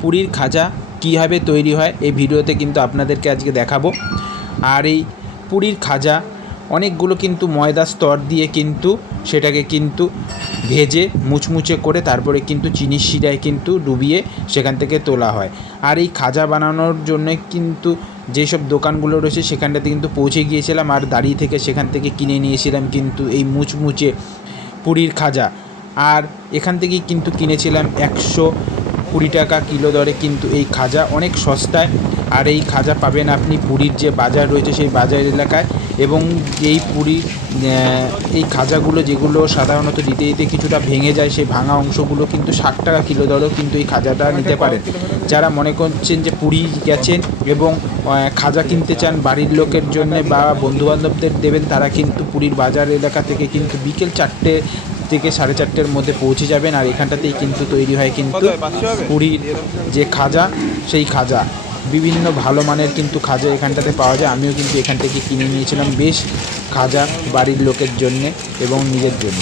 পুরীর খাজা কীভাবে তৈরি হয় এই ভিডিওতে কিন্তু আপনাদেরকে আজকে দেখাবো। আর এই পুরীর খাজা অনেকগুলো কিন্তু ময়দা স্তর দিয়ে কিন্তু সেটাকে কিন্তু ভেজে মুচমুচে করে তারপরে কিন্তু চিনির শিরায় কিন্তু ডুবিয়ে সেখান থেকে তোলা হয়। আর এই খাজা বানানোর জন্য কিন্তু যেসব দোকানগুলো রয়েছে সেখানটাতে কিন্তু পৌঁছে গিয়েছিলাম আর দাঁড়িয়ে থেকে সেখান থেকে কিনে নিয়েছিলাম কিন্তু এই মুচমুচে পুরীর খাজা। আর এখান থেকেই কিন্তু কিনেছিলাম 120 টাকা কিলো দরে কিন্তু এই খাজা, অনেক সস্তায়। আর এই খাজা পাবেন আপনি পুরীর যে বাজার রয়েছে সেই বাজার এলাকায়। এবং এই পুরীর এই খাজাগুলো যেগুলো সাধারণত দিতে দিতে কিছুটা ভেঙে যায়, সেই ভাঙা অংশগুলো কিন্তু 60 টাকা কিলো দরেও কিন্তু এই খাজাটা নিতে পারেন। যারা মনে করছেন যে পুরী গেছেন এবং খাজা কিনতে চান বাড়ির লোকের জন্য বা বন্ধুবান্ধবদের দেবেন, তারা কিন্তু পুরীর বাজার এলাকা থেকে কিন্তু বিকেল 4টে থেকে 4:30-এর মধ্যে পৌঁছে যাবেন। আর এখানটাতেই কিন্তু তৈরি হয় কিন্তু পুরীর যে খাজা, সেই খাজা বিভিন্ন ভালো মানের কিন্তু খাজা এখানটাতে পাওয়া যায়। আমিও কিন্তু এখান থেকে কিনে নিয়েছিলাম বেশ খাজা বাড়ির লোকের জন্যে এবং নিজের জন্য।